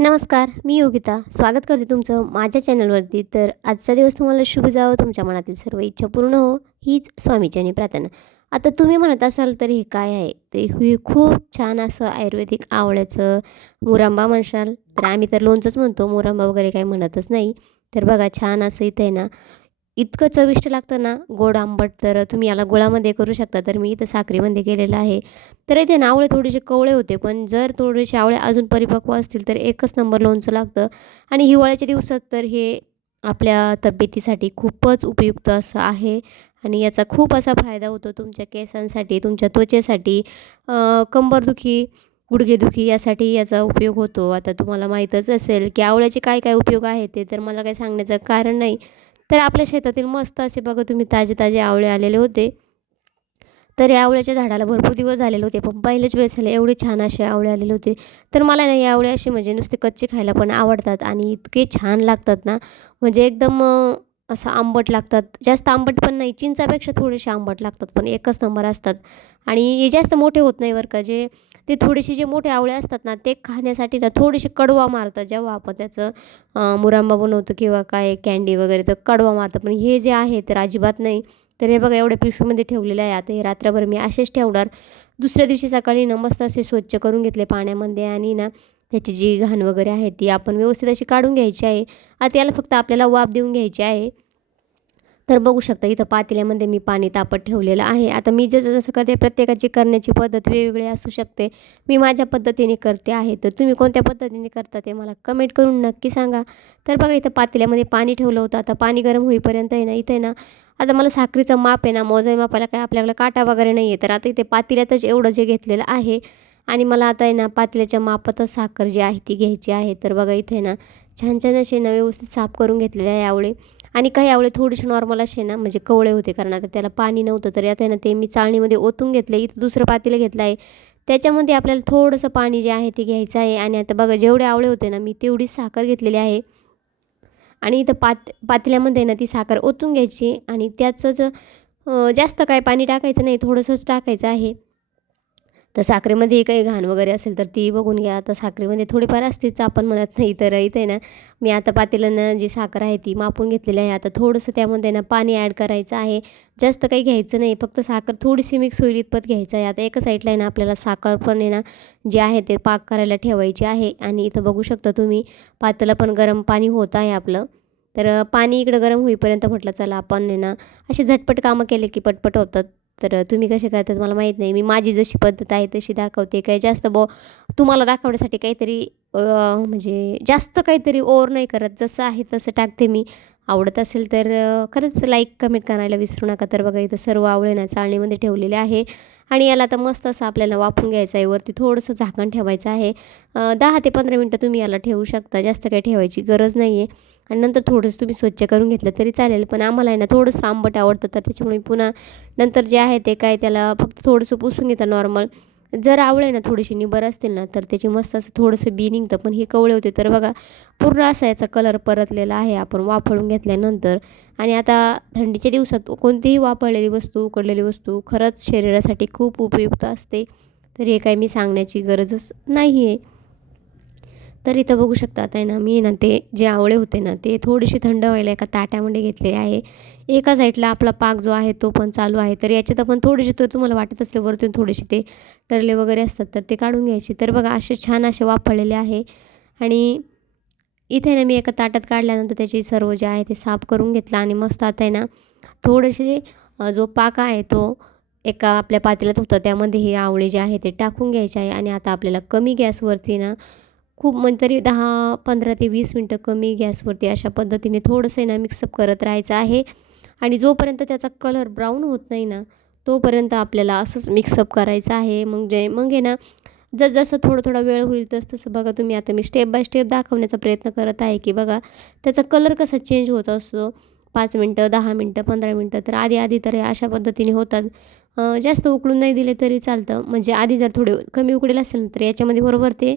नमस्कार मी योगिता. स्वागत करते तुमचं माझ्या चॅनलवरती. तर आजचा दिवस तुम्हाला शुभ जावं तुमच्या मनातील सर्व इच्छा पूर्ण हो हीच स्वामीच्यानी प्रार्थना. आता तुम्ही म्हणत असाल तर हे काय आहे? ते हे खूप छान असं आयुर्वेदिक आवळ्याचं मुरांबा म्हणशाल तर आम्ही तर लोणचंच म्हणतो मुरांबा वगैरे काही म्हणतच नाही. तर बघा छान असं इथं आहे ना इतकं चविष्ट लागतं ना? गोड आंबट तर तुम्ही याला गुळामध्ये करू शकता. तर मी इथं साखरेमध्ये केलेलं आहे. तर इथे ना आवळे थोडेसे कवळे होते पण जर थोडेसे आवळे अजून परिपक्व असतील तर एकच नंबर लोणचं लागतं. आणि हिवाळ्याच्या दिवसात तर हे आपल्या तब्येतीसाठी खूपच उपयुक्त असं आहे. आणि याचा खूप असा फायदा होतो तुमच्या केसांसाठी तुमच्या त्वचेसाठी. कंबरदुखी गुडघेदुखी यासाठी याचा उपयोग होतो. आता तुम्हाला माहीतच असेल की आवळ्याचे काय काय उपयोग आहेत ते तर मला काही सांगण्याचं कारण नाही. तर आपल्या शेतातील मस्त असे बघा तुम्ही ताजे ताजे आवळे आलेले होते. तर या आवळ्याच्या झाडाला भरपूर दिवस झालेले होते पण पहिलेच वेळेस झाले एवढे छान असे आवळे आलेले होते. तर मला ना या आवळे असे म्हणजे नुसते कच्चे खायला पण आवडतात आणि इतके छान लागतात ना. म्हणजे एकदम असं आंबट लागतात. जास्त आंबट पण नाही चिंचापेक्षा थोडेसे आंबट लागतात पण एकच नंबर असतात. आणि हे जास्त मोठे होत नाही बरं का जे ते थोडेसे जे मोठे आवळे असतात ना ते खाण्यासाठी ना थोडेसे कडवा मारतात. जेव्हा आपण त्याचं मुरांबा बनवतो किंवा काय कँडी वगैरे तर कडवा मारतं पण हे जे आहे तर अजिबात नाही. तर हे बघा एवढ्या पिशवीमध्ये ठेवलेलं आहे. आता हे रात्रभर मी असेच ठेवणार. दुसऱ्या दिवशी सकाळी ना मस्त असे स्वच्छ करून घेतले पाण्यामध्ये आणि ना त्याची जी घाण वगैरे आहे ती आपण व्यवस्थित अशी काढून घ्यायची आहे. आता याला फक्त आपल्याला वाफ देऊन घ्यायची आहे. तर बघू शकता इथं पातेल्यामध्ये मी पाणी तापत ठेवलेलं आहे. आता मी जसं जसं करते प्रत्येकाची करण्याची पद्धत वेगवेगळी असू शकते. मी माझ्या पद्धतीने करते आहे. तर तुम्ही कोणत्या पद्धतीने करता ते मला कमेंट करून नक्की सांगा. तर बघा इथं पातेल्यामध्ये पाणी ठेवलं होतं. आता पाणी गरम होईपर्यंत आहे ना इथे ना आता मला साखरेचं माप आहे ना मोजाई मापाला काय आपल्याकडे काटा वगैरे नाही आहे तर आता इथे पातेल्यातच एवढं जे घेतलेलं आहे. आणि मला आता आहे ना पातेल्याच्या मापातच साखर जी आहे ती घ्यायची आहे. तर बघा इथे ना छान छान असे ना व्यवस्थित साफ करून घेतलेले आहे यावेळी. आणि काही आवळे थोडेसे नॉर्मल असे ना म्हणजे कवळे होते. कारण आता त्याला पाणी नव्हतं तर आता ना ते मी चाळणीमध्ये ओतून घेतलं इथं दुसरं पातेलं घेतलं आहे त्याच्यामध्ये आपल्याला थोडंसं पाणी जे आहे ते घ्यायचं आहे. आणि आता बघा जेवढे आवळे होते ना मी तेवढीच साखर घेतलेली आहे. आणि इथं पात पातेल्यामध्ये ना ती साखर ओतून घ्यायची. आणि त्याचंच जास्त काय पाणी टाकायचं नाही थोडंसंच टाकायचं आहे. तर साखरेमध्ये काही घाण वगैरे असेल तर ती बघून घ्या. आता साखरेमध्ये थोडीफार असतेच आपण म्हणत नाही तर इथे ना मी आता पातेल्यानं जी साखर आहे ती मापून घेतलेली आहे. आता थोडंसं त्यामध्ये ना पाणी ॲड करायचं आहे. जास्त काही घ्यायचं नाही फक्त साखर थोडीशी मिक्स होईल इतपत घ्यायचं आहे. आता एका साईडला आहे ना आपल्याला साखर पण आहे ना जे आहे ते पाक करायला ठेवायची आहे. आणि इथं बघू शकता तुम्ही पातेलं पण गरम पाणी होत आहे आपलं. तर पाणी इकडं गरम होईपर्यंत म्हटलं चला आपण आहे ना असे झटपट कामं केले की पटपट होतात. तर तुम्ही कसे करतात मला माहीत नाही. मी माझी जशी पद्धत आहे तशी दाखवते. काही जास्त बो तुम्हाला दाखवण्यासाठी काहीतरी म्हणजे जास्त काहीतरी ओवर नाही करत. जसं आहे तसं टाकते मी. आवडत असेल तर खरंच लाईक कमेंट करायला विसरू नका. तर बघा इथं सर्व आवळेना चाळणीमध्ये ठेवलेले आहे. आणि याला आता मस्त असं आपल्याला वापरून घ्यायचं आहे. वरती थोडंसं झाकण ठेवायचं आहे. दहा ते पंधरा मिनटं तुम्ही याला ठेवू शकता. जास्त काही ठेवायची गरज नाही आहे आणि नंतर थोडंसं तुम्ही स्वच्छ करून घेतलं तरी चालेल पण आम्हाला आहे ना थोडंसं आंबट आवडतं तर त्याच्यामुळे पुन्हा नंतर जे आहे ते काय त्याला फक्त थोडंसं पुसून घेतं नॉर्मल जर आवळे ना थोडीशी निबर असतील ना तर त्याची मस्त असं थोडंसं बी निघतं पण हे कवळे होते तर बघा पूर्ण असा याचा कलर परतलेला आहे आपण वाफळून घेतल्यानंतर. आणि आता थंडीच्या दिवसात कोणतीही वापरलेली वस्तू उकडलेली वस्तू खरंच शरीरासाठी खूप उपयुक्त असते. तर हे काही मी सांगण्याची गरजच नाही आहे तर इथं बघू शकता आता आहे ना मी ना ते जे आवळे होते ना ते थोडेसे थंड व्हायला एका ताट्यामध्ये घेतले आहे. एका साईडला आपला पाक जो आहे तो पण चालू आहे. तर याच्यात आपण थोडेसे तर तुम्हाला वाटत असले वरतून थोडेसे ते टरले वगैरे असतात तर ते काढून घ्यायचे. तर बघा असे छान असे वापरलेले आहे. आणि इथे ना मी एका ताटात काढल्यानंतर त्याची सर्व जे आहे ते साफ करून घेतलं आणि मस्त आता आहे ना थोडेसे जो पाक आहे तो एका आपल्या पातेल्यात होतं. त्यामध्ये हे आवळे जे आहे ते टाकून घ्यायचे आहे आणि आता आपल्याला कमी गॅसवरती ना खूप म्हणजे तरी दहा पंधरा ते वीस मिनटं कमी गॅसवरती अशा पद्धतीने थोडंसं ना मिक्सअप करत राहायचं आहे. आणि जोपर्यंत त्याचा कलर ब्राऊन होत नाही ना तोपर्यंत आपल्याला असंच मिक्सअप करायचं आहे. मग जे मग आहे ना जसं थोडं थोडा वेळ होईल तस तसं बघा तुम्ही आता मी स्टेप बाय स्टेप दाखवण्याचा प्रयत्न करत आहे की बघा त्याचा कलर कसा चेंज होत असतो? पाच मिनटं दहा मिनटं पंधरा मिनटं तर आधी आधी तर अशा पद्धतीने होतात. जास्त उकळून नाही दिले तरी चालतं. म्हणजे आधी जर थोडे कमी उकडेल असेल तर याच्यामध्ये बरोबर ते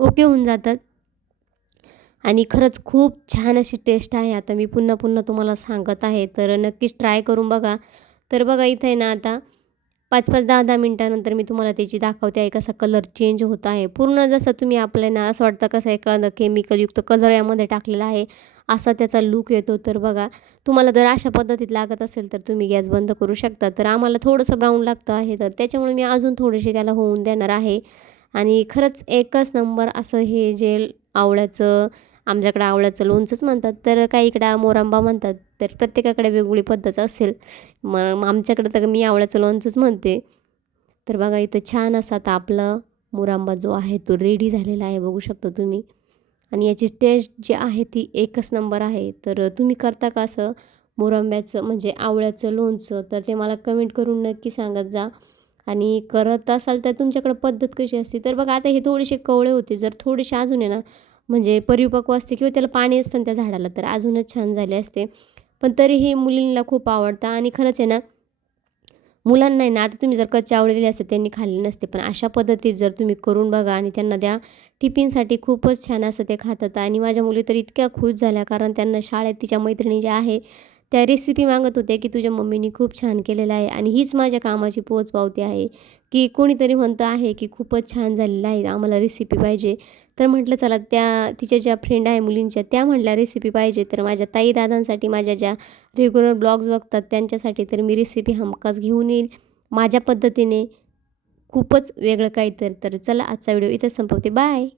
ओके होऊन जातात. आणि खरंच खूप छान अशी टेस्ट आहे. आता मी पुन्हा पुन्हा तुम्हाला सांगत आहे. तर नक्कीच ट्राय करून बघा. तर बघा इथं आहे ना आता पाच पाच दहा दहा मिनटानंतर मी तुम्हाला त्याची दाखवते. आहे कसा कलर चेंज होत आहे. पूर्ण जसं तुम्ही आपल्याला असं वाटतं कसं एखादं केमिकलयुक्त कलर यामध्ये टाकलेला आहे असा त्याचा लूक येतो. तर बघा तुम्हाला जर अशा पद्धतीत लागत असेल तर तुम्ही गॅस बंद करू शकता. तर आम्हाला थोडंसं ब्राऊन लागतं आहे. तर त्याच्यामुळे मी अजून थोडेसे त्याला होऊन देणार आहे. आणि खरंच एकच नंबर असं हे जे आवळ्याचं आमच्याकडे आवळ्याचं लोणचंच म्हणतात तर काही इकडं मोरांबा म्हणतात तर प्रत्येकाकडे वेगवेगळी पद्धत असेल. मग आमच्याकडे तर मी आवळ्याचं लोणचंच म्हणते. तर बघा इथं छान असा आता आपला मोरांबा जो आहे तो रेडी झालेला आहे बघू शकता तुम्ही. आणि याची टेस्ट जी आहे ती एकच नंबर आहे. तर तुम्ही करता का असं मोरंब्याचं म्हणजे आवळ्याचं लोणचं? तर ते मला कमेंट करून नक्की सांगत जा. आणि करत असाल तर तुमच्याकडं पद्धत कशी असते? तर बघा आता हे थोडेसे कवळे होते. जर थोडेसे अजून आहे ना म्हणजे परिपक्व असते किंवा त्याला पाणी असतं ना त्या झाडाला तर अजूनच छान झाले असते. पण तरीही मुलींना खूप आवडतं आणि खरंच आहे ना मुलांना आहे ना आता तुम्ही जर कच्चे आवळे दिले असते त्यांनी खाल्ले नसते. पण अशा पद्धतीत जर तुम्ही करून बघा आणि त्यांना द्या टिफिनसाठी खूपच छान असं ते खातात. आणि माझ्या मुली तर इतक्या खुश झाल्या कारण त्यांना शाळेत तिच्या मैत्रिणी ज्या आहे त्या रेसिपी मागत होत्या की तुझ्या मम्मीनी खूप छान केलेलं आहे आणि हीच माझ्या कामाची पोच पावती आहे की कोणीतरी म्हणतं आहे की खूपच छान झालेलं आहे आम्हाला रेसिपी पाहिजे. तर म्हटलं चला त्या तिच्या ज्या फ्रेंड आहे मुलींच्या त्या म्हटल्या रेसिपी पाहिजे. तर माझ्या ताई दादांसाठी माझ्या ज्या रेग्युलर ब्लॉग्स बघतात त्यांच्यासाठी तर मी रेसिपी हमखास घेऊन येईल. माझ्या पद्धतीने खूपच वेगळं काहीतरी. तर चला आजचा व्हिडिओ इथं संपवते. बाय